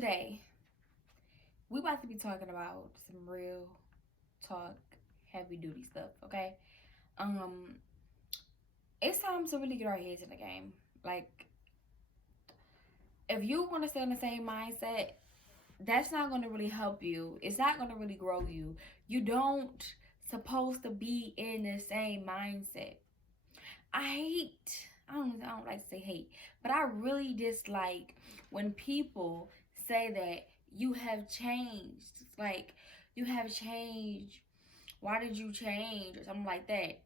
today we about to be talking about some real talk, heavy duty stuff, okay? Um, it's time to really get our heads in the game. Like, if you want to stay in the same mindset, that's not going to really help you. It's not going to really grow you. You don't supposed to be in the same mindset. I don't like to say hate, but I really dislike when people say that you have changed. Like, you have changed. Why did you change? Or something like that.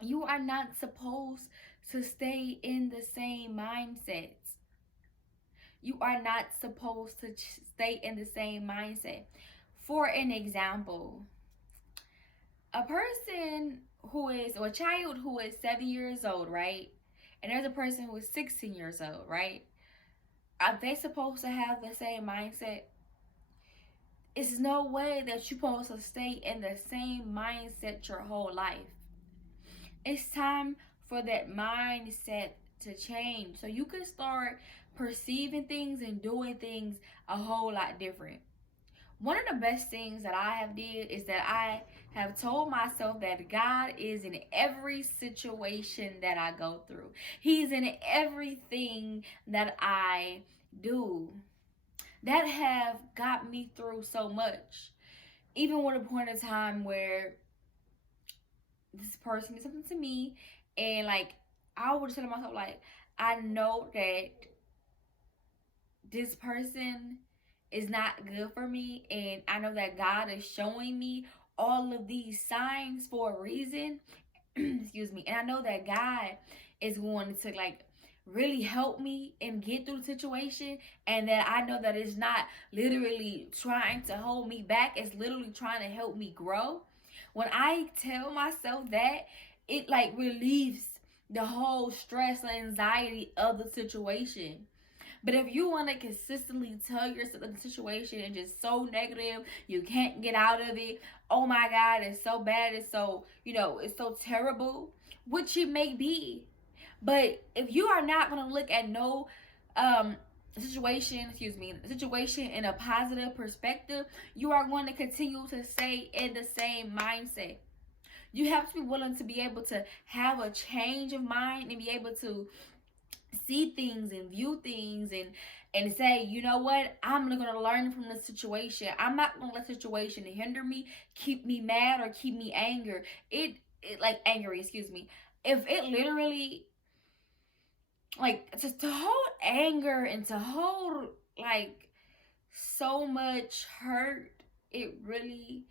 You are not supposed to stay in the same mindsets. You are not supposed to stay in the same mindset. For an example, a person who is, or a child who is 7 years old, right? And there's a person who is 16 years old, right? Are they supposed to have the same mindset? It's no way that you're supposed to stay in the same mindset your whole life. It's time for that mindset to change so you can start perceiving things and doing things a whole lot different. One of the best things that I have did is that I have told myself that God is in every situation that I go through. He's in everything that I do. That have got me through so much. Even with a point of time where this person did something to me, and like I would tell myself, like, I know that this person is not good for me, and I know that God is showing me all of these signs for a reason. Excuse me. And I know that God is going to like really help me and get through the situation, and that I know that it's not literally trying to hold me back, it's literally trying to help me grow. When I tell myself that, it like relieves the whole stress and anxiety of the situation. But if you want to consistently tell yourself that the situation is just so negative, you can't get out of it, oh my God, it's so bad, it's so, it's so terrible, which it may be. But if you are not going to look at no situation in a positive perspective, you are going to continue to stay in the same mindset. You have to be willing to be able to have a change of mind and be able to see things and view things and say, you know what, I'm gonna learn from the situation. I'm not gonna let the situation hinder me, keep me mad, or keep me it like angry, excuse me. If it literally, like, just to hold anger and to hold like so much hurt, it really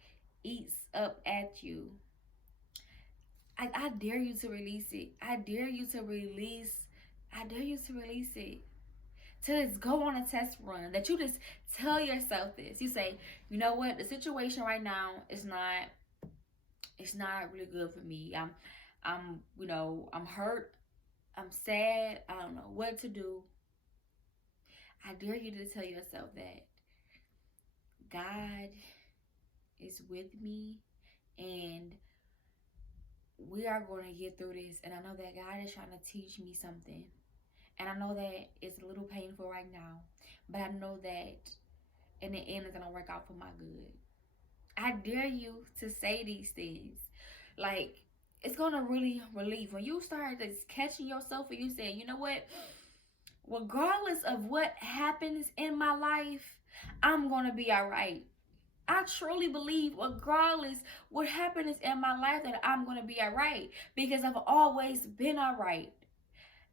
eats up at you. I dare you to release it. I dare you to release it. To just go on a test run. That you just tell yourself this. You say, you know what, the situation right now is not, it's not really good for me. I'm hurt. I'm sad. I don't know what to do. I dare you to tell yourself that God is with me, and we are going to get through this. And I know that God is trying to teach me something. And I know that it's a little painful right now, but I know that in the end it's going to work out for my good. I dare you to say these things. Like, it's going to really relieve. When you start just catching yourself and you say, you know what? Regardless of what happens in my life, I'm going to be all right. I truly believe, regardless what happens in my life, that I'm going to be all right, because I've always been all right.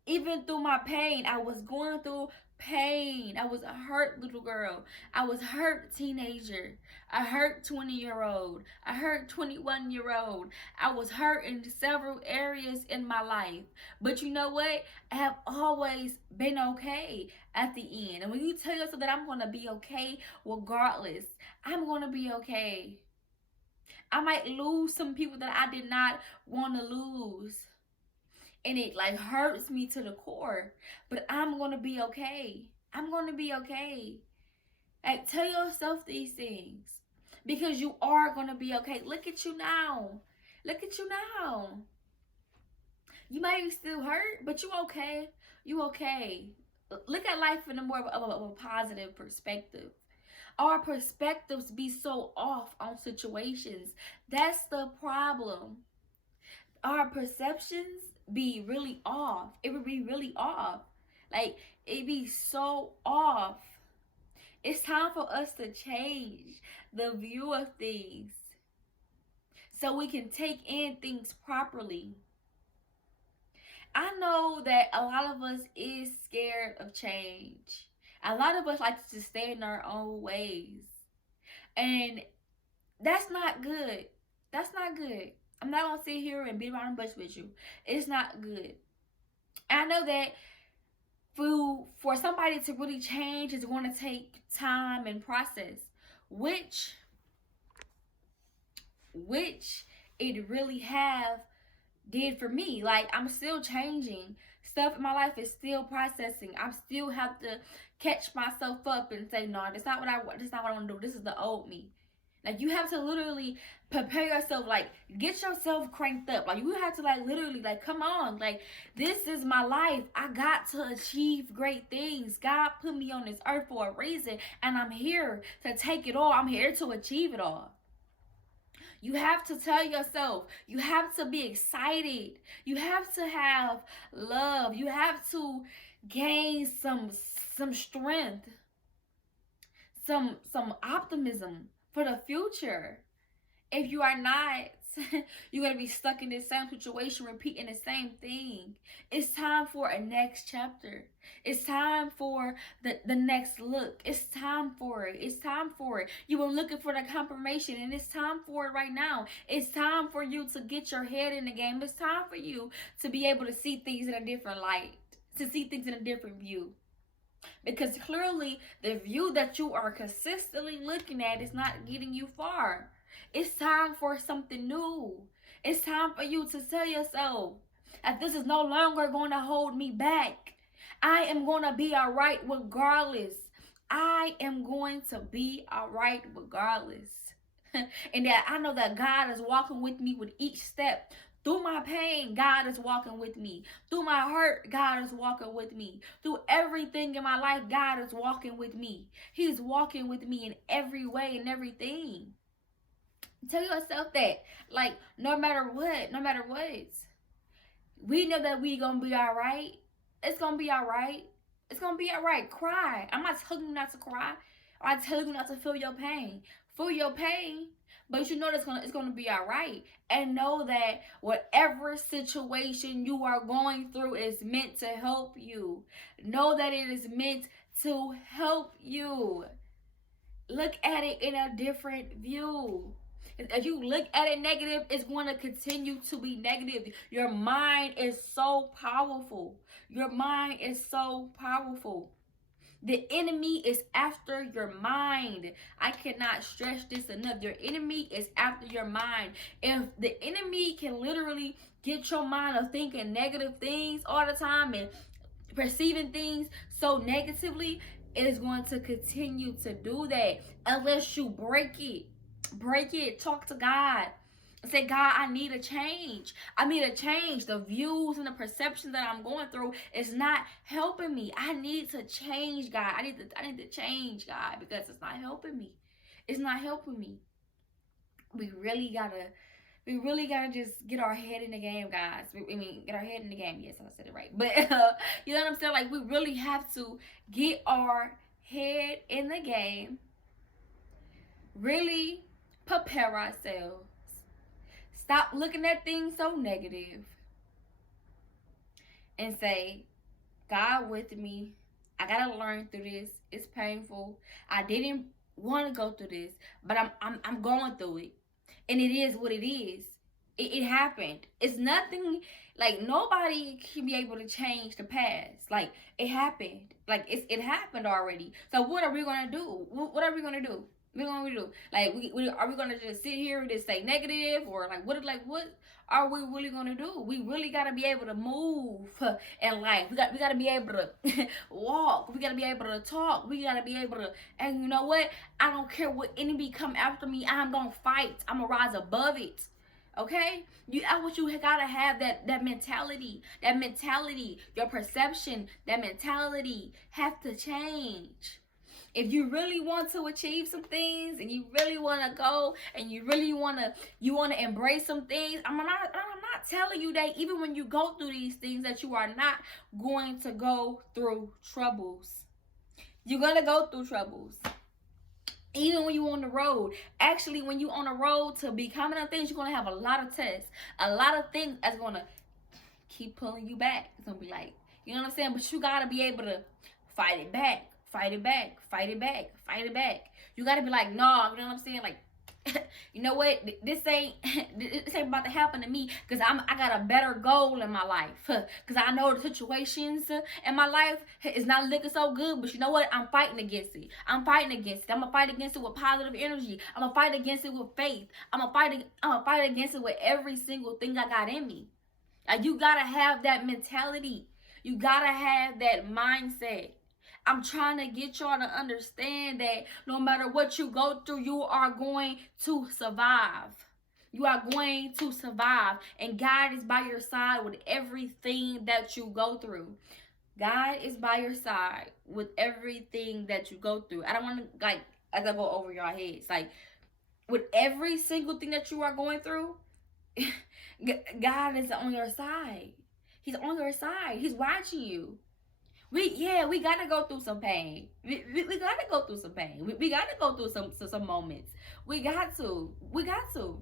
Even through my pain, I was going through pain. I was a hurt little girl. I was hurt teenager. I hurt 20-year-old. I hurt 21-year-old. I was hurt in several areas in my life. But you know what? I have always been okay at the end. And when you tell yourself that I'm going to be okay regardless, I'm going to be okay. I might lose some people that I did not want to lose, and it like hurts me to the core, but I'm gonna be okay. I'm gonna be okay. Like, tell yourself these things, because you are gonna be okay. Look at you now. Look at you now. You might be still hurt, but you okay. You okay. look at life in a more of a positive perspective. Our perspectives be so off on situations. That's the problem. Our perceptions be really off. It would be really off. Like, it be so off. It's time for us to change the view of things so we can take in things properly. I know that a lot of us is scared of change. A lot of us like to just stay in our own ways. And that's not good. That's not good. I'm not gonna sit here and beat around the bush with you. It's not good. And I know that for somebody to really change is going to take time and process, which it really have did for me. Like, I'm still changing. Stuff in my life is still processing. I still have to catch myself up and say, no, that's not what I want. That's not what I want to do. This is the old me. Like, you have to literally prepare yourself, like, get yourself cranked up. Like, you have to, like, literally, like, come on. Like, this is my life. I got to achieve great things. God put me on this earth for a reason, and I'm here to take it all. I'm here to achieve it all. You have to tell yourself. You have to be excited. You have to have love. You have to gain some strength, some optimism for the future. If you are not, you're going to be stuck in the same situation, repeating the same thing. It's time for a next chapter. It's time for the next look. It's time for it. It's time for it. You were looking for the confirmation, and it's time for it right now. It's time for you to get your head in the game. It's time for you to be able to see things in a different light, to see things in a different view. Because clearly, the view that you are consistently looking at is not getting you far. It's time for something new. It's time for you to tell yourself that this is no longer going to hold me back. I am going to be all right regardless. I am going to be all right regardless. And that I know that God is walking with me with each step. Through my pain, God is walking with me. Through my hurt, God is walking with me. Through everything in my life, God is walking with me. He's walking with me in every way and everything. Tell yourself that, like, no matter what, we know that we gonna be all right. It's gonna be all right. It's gonna be all right. Cry. I'm not telling you not to cry. I tell you not to feel your pain. Feel your pain, but you know that it's gonna be all right. And know that whatever situation you are going through is meant to help you. Know that it is meant to help you. Look at it in a different view. If you look at it negative, it's going to continue to be negative. Your mind is so powerful. Your mind is so powerful. The enemy is after your mind. I cannot stress this enough. Your enemy is after your mind. If the enemy can literally get your mind of thinking negative things all the time and perceiving things so negatively, it is going to continue to do that unless you break it. Break it. Talk to God. Say, God, I need a change. I need a change. The views and the perceptions that I'm going through is not helping me. I need to change, God. I need to change, God, because it's not helping me. It's not helping me. We really gotta just get our head in the game, guys. Get our head in the game. Yes, I said it right. But you know what I'm saying? Like, we really have to get our head in the game. Really prepare ourselves. Stop looking at things so negative and say, God with me. I gotta learn through this. It's painful. I didn't want to go through this, but I'm going through it, and it is what it is. It happened. It's nothing. Like, nobody can be able to change the past. Like, it happened. Like, it happened already. So what are we gonna do? What are we gonna do? What are we gonna do? Like, are we gonna just sit here and just say negative, or what are we really gonna do? We really gotta be able to move in life. We gotta be able to walk. We gotta be able to talk. We gotta be able to. And you know what? I don't care what enemy come after me. I'm gonna fight. I'm gonna rise above it. Okay, I want you gotta have that mentality. That mentality, your perception, that mentality have to change. If you really want to achieve some things and you really want to go and you really want to embrace some things, I'm not telling you that even when you go through these things that you are not going to go through troubles. You're going to go through troubles. Even when you're on the road, actually, when you're on the road to becoming a things, you're going to have a lot of tests, a lot of things that's going to keep pulling you back. It's going to be like, you know what I'm saying? But you got to be able to fight it back, fight it back, fight it back, fight it back. You got to be like, no, you know what I'm saying? Like, you know what? This ain't about to happen to me because I got a better goal in my life. Because I know the situations in my life is not looking so good. But you know what? I'm fighting against it. I'm fighting against it. I'm gonna fight against it with positive energy. I'm gonna fight against it with faith. I'm gonna fight against it with every single thing I got in me. Like, you gotta have that mentality. You gotta have that mindset. I'm trying to get y'all to understand that no matter what you go through, you are going to survive. You are going to survive. And God is by your side with everything that you go through. God is by your side with everything that you go through. I don't want to, like, as I go over your heads, like, with every single thing that you are going through, God is on your side. He's on your side. He's watching you. We gotta go through some pain. We gotta go through some pain. We gotta go through some moments. We got to. We got to.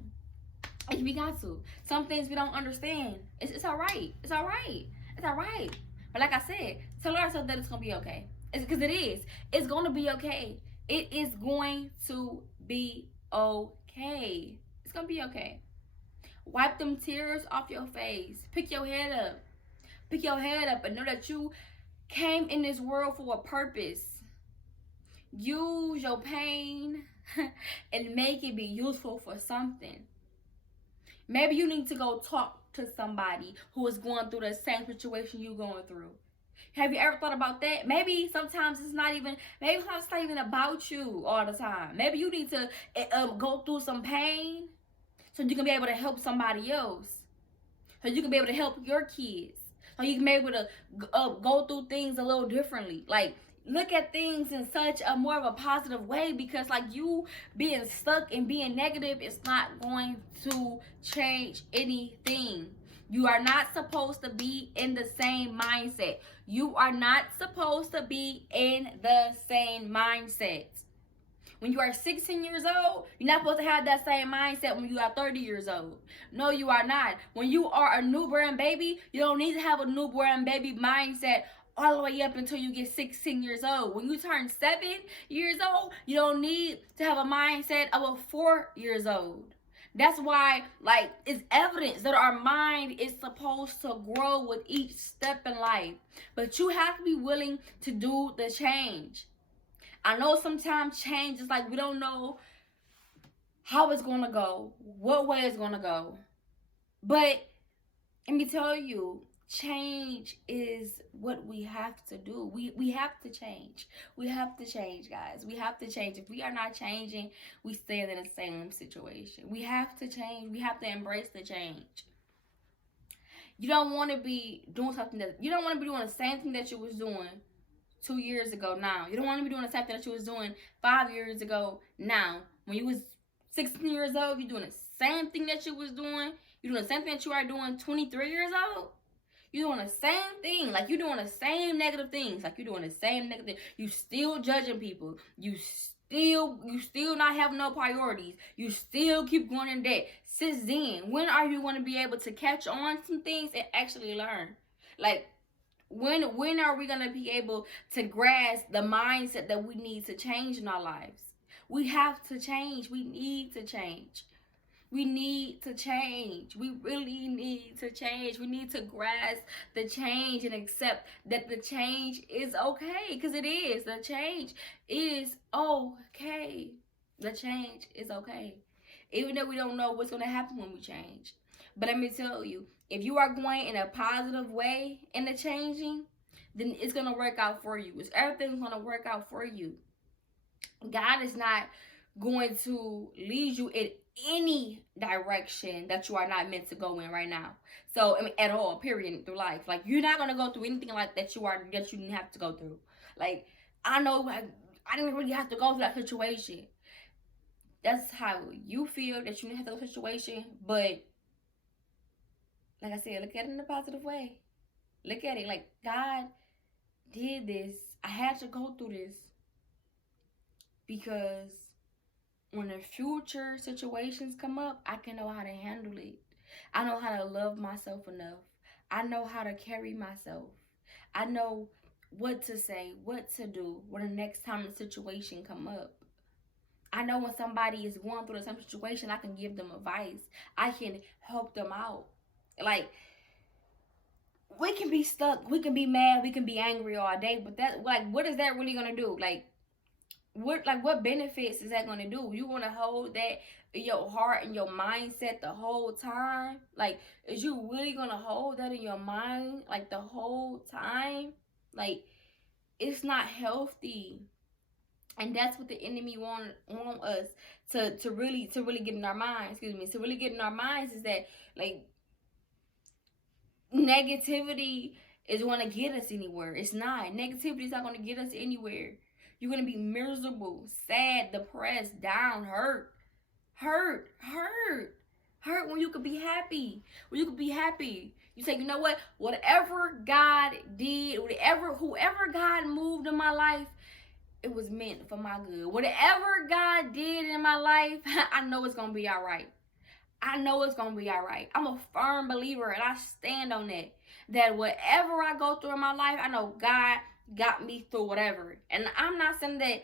Some things we don't understand. It's all right. It's all right. It's all right. But like I said, tell ourselves that it's gonna be okay. Because it is. It's gonna be okay. It is going to be okay. It's gonna be okay. Wipe them tears off your face. Pick your head up. Pick your head up and know that you came in this world for a purpose. Use your pain and make it be useful for something. Maybe you need to go talk to somebody who is going through the same situation you're going through. Have you ever thought about that? Maybe sometimes it's not even about you all the time. Maybe you need to go through some pain so you can be able to help somebody else. So you can be able to help your kids. So you can be able to go through things a little differently. Like, look at things in such a more of a positive way, because like, you being stuck and being negative is not going to change anything. You are not supposed to be in the same mindset. You are not supposed to be in the same mindset. When you are 16 years old, you're not supposed to have that same mindset when you are 30 years old. No, you are not. When you are a newborn baby, you don't need to have a newborn baby mindset all the way up until you get 16 years old. When you turn 7 years old, you don't need to have a mindset of a 4 years old. That's why, like, it's evidence that our mind is supposed to grow with each step in life. But you have to be willing to do the change. I know sometimes change is like, we don't know how it's going to go, what way it's going to go. But let me tell you, change is what we have to do. We have to change. We have to change, guys. We have to change. If we are not changing, we stay in the same situation. We have to change. We have to embrace the change. You don't want to be doing something you don't want to be doing the same thing that you was doing 2 years ago now. You don't want to be doing the same thing that you was doing 5 years ago now. When you was 16 years old, you're doing the same thing that you was doing. You're doing the same thing that you are doing 23 years old. You're doing the same thing. Like, you're doing the same negative things. Like, you're doing the same negative thing. You still judging people. You still not having no priorities. You still keep going in debt. Since then, when are you going to be able to catch on some things and actually learn? Like, when are we going to be able to grasp the mindset that we need to change in our lives? We have to change. We need to change. We need to change. We really need to change. We need to grasp the change and accept that the change is okay. Because it is. The change is okay. The change is okay. Even though we don't know what's going to happen when we change. But let me tell you, if you are going in a positive way in the changing, then it's going to work out for you. Everything's going to work out for you. God is not going to lead you any direction that you are not meant to go in right now. So I mean, at all, period, through life. Like, you're not gonna go through anything like that that you didn't have to go through. Like, I know I didn't really have to go through that situation. That's how you feel, that you didn't have to go through that situation. But like I said, look at it in a positive way. Look at it like, God did this. I had to go through this because when the future situations come up, I can know how to handle it. I know how to love myself enough. I know how to carry myself. I know what to say, what to do when the next time the situation come up. I know when somebody is going through the same situation, I can give them advice. I can help them out. Like, we can be stuck, we can be mad, we can be angry all day, but that, like, what is that really gonna do? Like, what benefits is that gonna do? You wanna hold that in your heart and your mindset the whole time? Like, is you really gonna hold that in your mind like the whole time? Like, it's not healthy. And that's what the enemy want us to really get in our minds. Excuse me, to really get in our minds is that, like, negativity is going to get us anywhere. It's not. Negativity is not going to get us anywhere. You're going to be miserable, sad, depressed, down, hurt when you could be happy. When you could be happy. You say, you know what? Whatever God did, whoever God moved in my life, it was meant for my good. Whatever God did in my life, I know it's going to be all right. I know it's going to be all right. I'm a firm believer, and I stand on that. That whatever I go through in my life, I know God got me through whatever. And I'm not saying that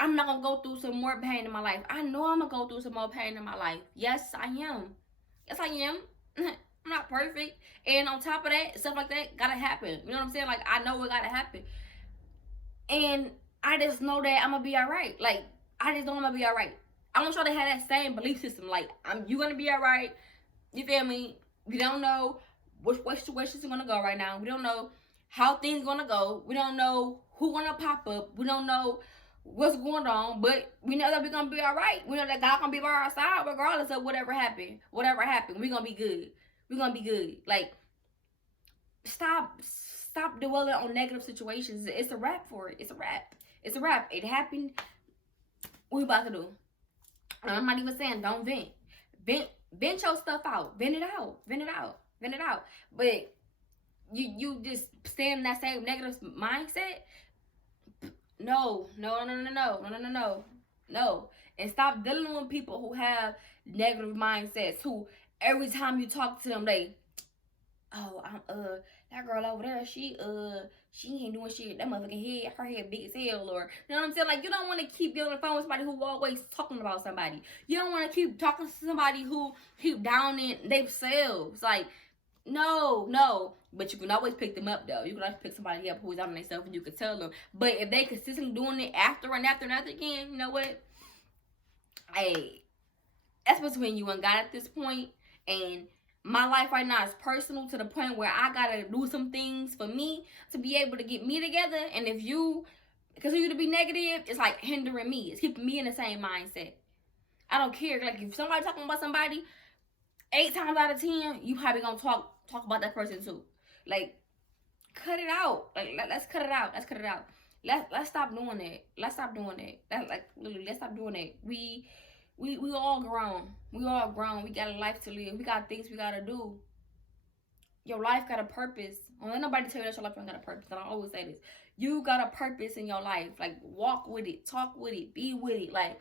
I'm not going to go through some more pain in my life. I know I'm going to go through some more pain in my life. Yes, I am. Yes, I am. I'm not perfect. And on top of that, stuff like that got to happen. You know what I'm saying? Like, I know it got to happen. And I just know that I'm going to be all right. Like, I just know I'm going to be all right. I want y'all to have that same belief system. Like, you're going to be all right. You feel me? We don't know which situations are going to go right now. We don't know how things going to go. We don't know who's going to pop up. We don't know what's going on. But we know that we're going to be all right. We know that God going to be by our side regardless of whatever happened. Whatever happened, we're going to be good. We're going to be good. Like, stop dwelling on negative situations. It's a wrap for it. It's a wrap. It's a wrap. It happened. What we about to do? I'm not even saying don't vent. Vent your stuff out. Vent it out. But you just stay in that same negative mindset. No. And stop dealing with people who have negative mindsets. Who every time you talk to them, they, oh, that girl over there, she ain't doing shit. That motherfucking head, her head big as hell, or, you know what I'm saying? Like, you don't want to keep getting on the phone with somebody who always talking about somebody. You don't want to keep talking to somebody who keep downing themselves. Like, no. But you can always pick them up, though. You can always pick somebody up who's down on themselves, and you can tell them. But if they consistently doing it after and after again, you know what? Hey, that's between you and God at this point. And my life right now is personal to the point where I gotta do some things for me to be able to get me together. And if you continue to be negative, it's like hindering me. It's keeping me in the same mindset. I don't care. Like, if somebody talking about somebody, 8 times out of 10, you probably gonna talk about that person too. Like, cut it out. Like, let's cut it out. Let's stop doing that. Let's stop doing that. Let's stop doing that. We all grown. We got a life to live. We got things we gotta do. Your life got a purpose. Don't let nobody tell you that your life don't got a purpose. And I always say this. You got a purpose in your life. Like, walk with it. Talk with it. Be with it. Like,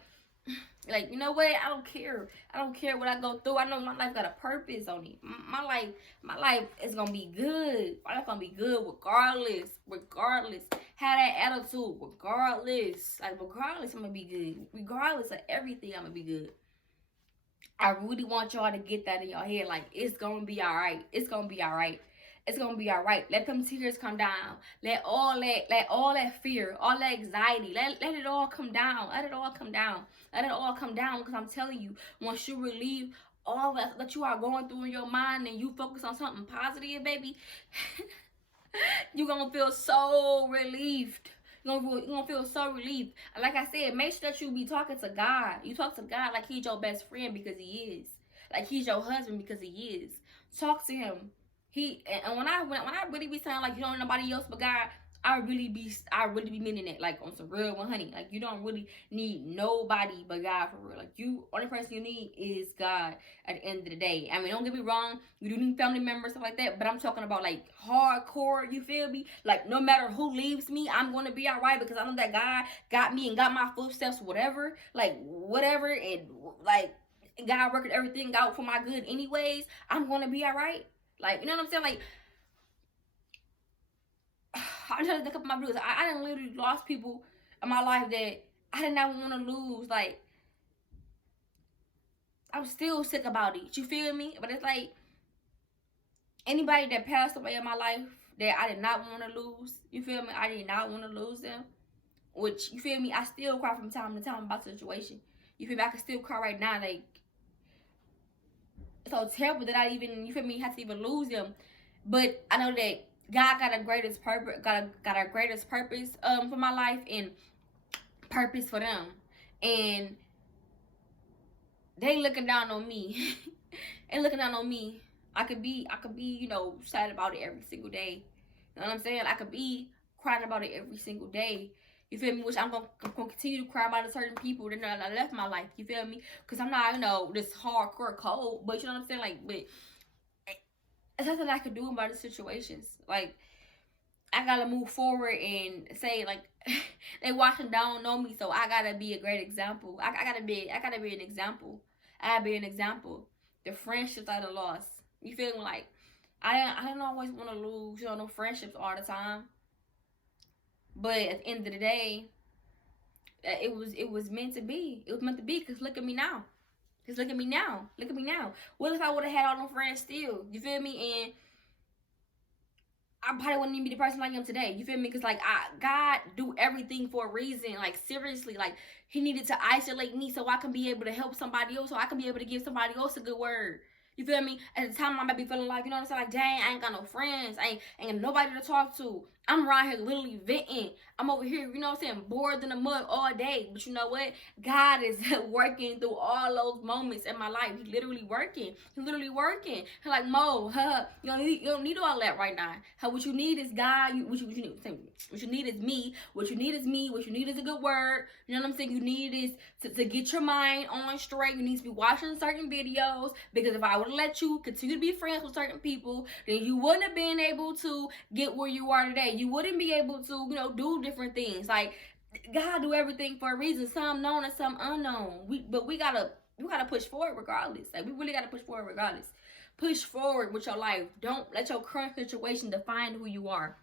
you know what? I don't care. I don't care what I go through. I know my life got a purpose on it. My life is gonna be good. My life gonna be good regardless. Have that attitude regardless. Like, regardless, I'm gonna be good. Regardless of everything, I'm gonna be good. I really want y'all to get that in your head. Like, it's gonna be all right. It's gonna be all right. It's gonna be all right. Let them tears come down. Let all that fear, all that anxiety, let it all come down. Let it all come down. Because I'm telling you, once you relieve all that you are going through in your mind and you focus on something positive, baby, you're gonna feel so relieved. You're gonna feel so relieved. Like I said, make sure that you be talking to God. You talk to God like he's your best friend, because he is. Like he's your husband, because he is. Talk to him. And when I really be saying like you don't know nobody else but God, I really be meaning it, like on some real one, honey. Like you don't really need nobody but God for real. Like you, only person you need is God at the end of the day. I mean, don't get me wrong, you do need family members, stuff like that, but I'm talking about like hardcore, you feel me? Like no matter who leaves me, I'm gonna be alright, because I know that God got me and got my footsteps, whatever, and like God working everything out for my good anyways. I'm gonna be alright. Like, you know what I'm saying? Like, I just look up my blues. I done literally lost people in my life that I did not want to lose. Like, I'm still sick about it. You feel me? But it's like, anybody that passed away in my life that I did not want to lose, you feel me? I did not want to lose them. Which, you feel me? I still cry from time to time about the situation. You feel me? I can still cry right now. Like, it's so terrible that I even, you feel me, have to even lose them. But I know that God got a greatest purpose, got a greatest purpose for my life, and purpose for them. And they looking down on me. And looking down on me. I could be, you know, sad about it every single day. You know what I'm saying? I could be crying about it every single day. You feel me? Which I'm gonna continue to cry about certain people that I left my life. You feel me? Because I'm not, you know, this hardcore cold. But you know what I'm saying? Like, but it's nothing I could do about the situations. Like, I gotta move forward and say, like, they watching down on me, so I gotta be a great example. I gotta be an example. I gotta be an example. The friendships I done lost. You feel me? Like, I didn't always want to lose, you know, no friendships all the time. But at the end of the day, it was meant to be. It was meant to be, because look at me now. Because look at me now. Look at me now. What if I would have had all them friends still? You feel me? And I probably wouldn't even be the person I am today. You feel me? Because, like, God do everything for a reason. Like, seriously. Like, he needed to isolate me so I can be able to help somebody else. So I can be able to give somebody else a good word. You feel me? At the time, I might be feeling like, you know what I'm saying? Like, dang, I ain't got no friends. I ain't got nobody to talk to. I'm around here literally venting. I'm over here, you know what I'm saying, bored in the mud all day. But you know what? God is working through all those moments in my life. He's literally working. He's literally working. He's like, Mo, you don't need all that right now. What you need is God. What you need is me. What you need is me. What you need is a good word. You know what I'm saying? You need is to get your mind on straight. You need to be watching certain videos. Because if I would have let you continue to be friends with certain people, then you wouldn't have been able to get where you are today. You wouldn't be able to, you know, do different things. Like, God do everything for a reason. Some known and some unknown. We gotta push forward regardless. Like, we really gotta push forward regardless. Push forward with your life. Don't let your current situation define who you are.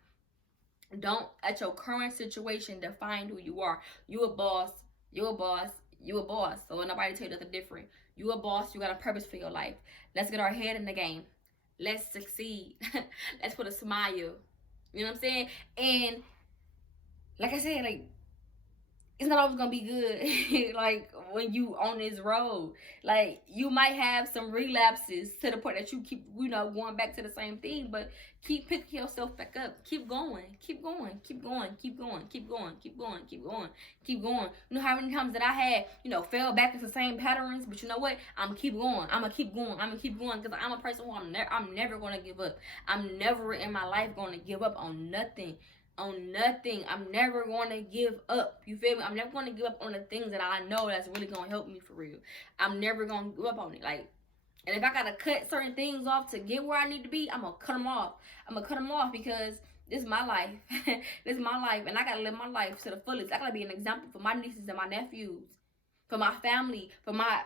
Don't let your current situation define who you are. You a boss. You a boss. You a boss. So when nobody tell you nothing different. You a boss. You got a purpose for your life. Let's get our head in the game. Let's succeed. Let's put a smile. You know what I'm saying? And like I said, like, it's not always gonna be good. Like, when you on this road, like, you might have some relapses to the point that you keep, you know, going back to the same thing, but keep picking yourself back up. Keep going. Keep going. Keep going. Keep going. Keep going. Keep going. Keep going. Keep going. You know how many times that I had, you know, fell back into the same patterns, but you know what? I'm gonna keep going. I'm gonna keep going. I'm gonna keep going, because I'm a person who I'm never gonna give up. I'm never in my life gonna give up on nothing. On nothing. I'm never going to give up. You feel me? I'm never going to give up on the things that I know that's really going to help me for real. I'm never going to give up on it. Like, and if I got to cut certain things off to get where I need to be, I'm going to cut them off. I'm going to cut them off, because this is my life. This is my life. And I got to live my life to the fullest. I got to be an example for my nieces and my nephews, for my family, for my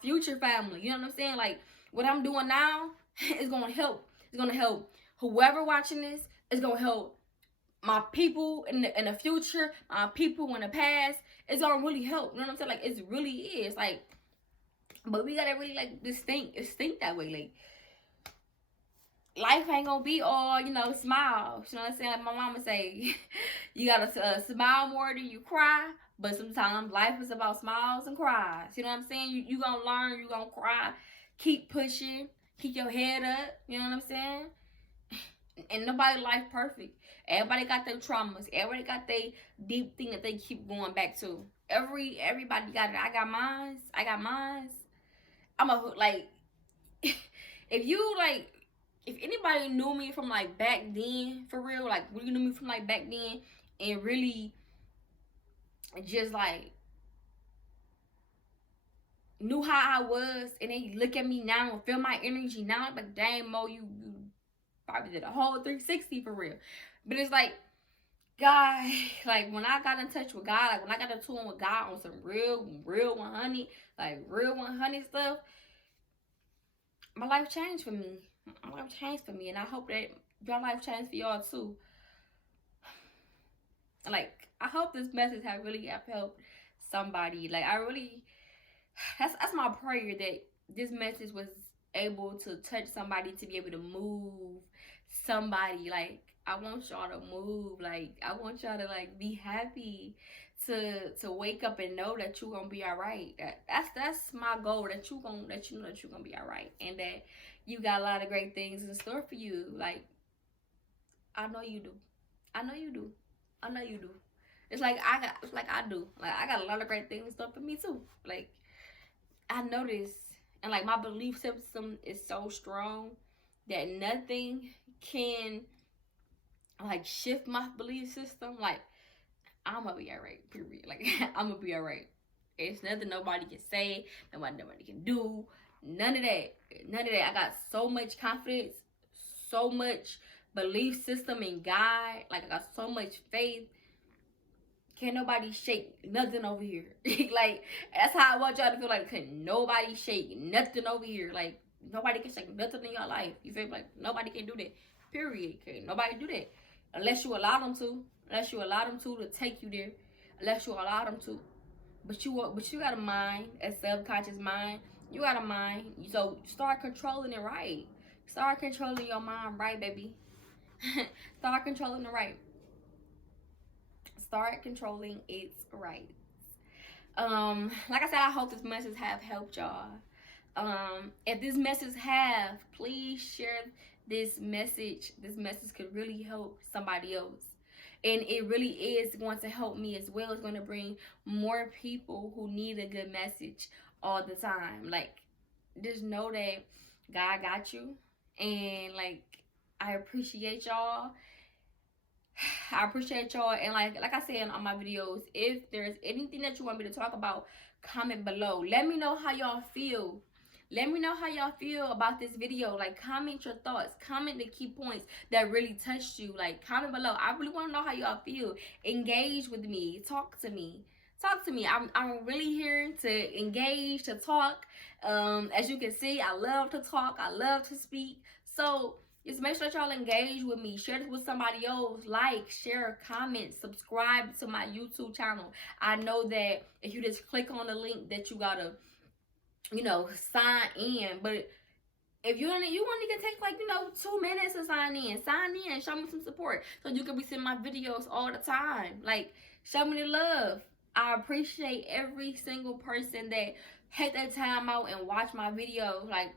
future family. You know what I'm saying? Like, what I'm doing now is going to help. It's going to help whoever watching this. It's going to help my people in the future, my people in the past. It's gonna really help. You know what I'm saying? Like, it really is. Like, but we gotta really, like, just think that way. Like, life ain't gonna be all, you know, smiles. You know what I'm saying? Like my mama say, you gotta smile more than you cry. But sometimes life is about smiles and cries. You know what I'm saying? You gonna learn. You gonna cry. Keep pushing. Keep your head up. You know what I'm saying? And nobody life perfect. Everybody got their traumas. Everybody got their deep thing that they keep going back to. Everybody got it. I got mine. I got mine. I'm a like if you like if anybody knew me from like back then, for real, like you knew me from like back then and really just like knew how I was, and they look at me now and feel my energy now, like dang Mo, you probably did a whole 360 for real. But it's like God, like when I got in touch with God, like when I got in tune with God on some real 100, like real 100 stuff, my life changed for me. My life changed for me, and I hope that your life changed for y'all too. Like I hope this message have really helped somebody. Like I really, that's my prayer that this message was able to touch somebody, to be able to move somebody. Like I want y'all to move. Like I want y'all to like be happy, to wake up and know that you're gonna be all right. That's my goal. That you know that you're gonna be all right, and that you got a lot of great things in store for you. Like I know you do. I know you do. I know you do. It's like I do. Like I got a lot of great things in store for me too. Like I know this, and like my belief system is so strong that nothing can like shift my belief system. Like I'm gonna be alright. Period. Like I'm gonna be alright. It's nothing nobody can say, nobody can do. None of that. None of that. I got so much confidence, so much belief system in God. Like I got so much faith. Can't nobody shake nothing over here. Like that's how I want y'all to feel. Like can nobody shake nothing over here. Like nobody can shake nothing in your life. You feel like nobody can do that. Period. Can't nobody do that unless you allow them to. Unless you allow them to take you there. Unless you allow them to. But you got a mind, a subconscious mind. You got a mind. So start controlling it right. Start controlling your mind right, baby. Start controlling it right. Start controlling its rights. Like I said, I hope this message have helped y'all. If this message have, please share this message. This message could really help somebody else. And it really is going to help me as well. It's going to bring more people who need a good message all the time. Like, just know that God got you. And like, I appreciate y'all. I appreciate y'all, and like I said on my videos, if there's anything that you want me to talk about, comment below. Let me know how y'all feel. Let me know how y'all feel about this video. Like comment your thoughts, comment the key points that really touched you. Like comment below. I really want to know how y'all feel. Engage with me. Talk to me. Talk to me. I'm really here to engage, to talk. As you can see, I love to talk. I love to speak. So just make sure that y'all engage with me. Share this with somebody else. Like, share, comment, subscribe to my YouTube channel. I know that if you just click on the link that you gotta, sign in. But if you only can take like 2 minutes to sign in. Sign in, show me some support so you can be seeing my videos all the time. Like, show me the love. I appreciate every single person that take their time out and watch my videos. Like,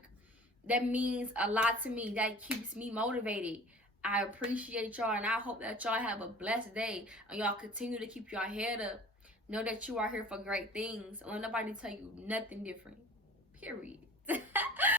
that means a lot to me. That keeps me motivated. I appreciate y'all, and I hope that y'all have a blessed day, and y'all continue to keep your head up. Know that you are here for great things. Don't let nobody tell you nothing different. Period.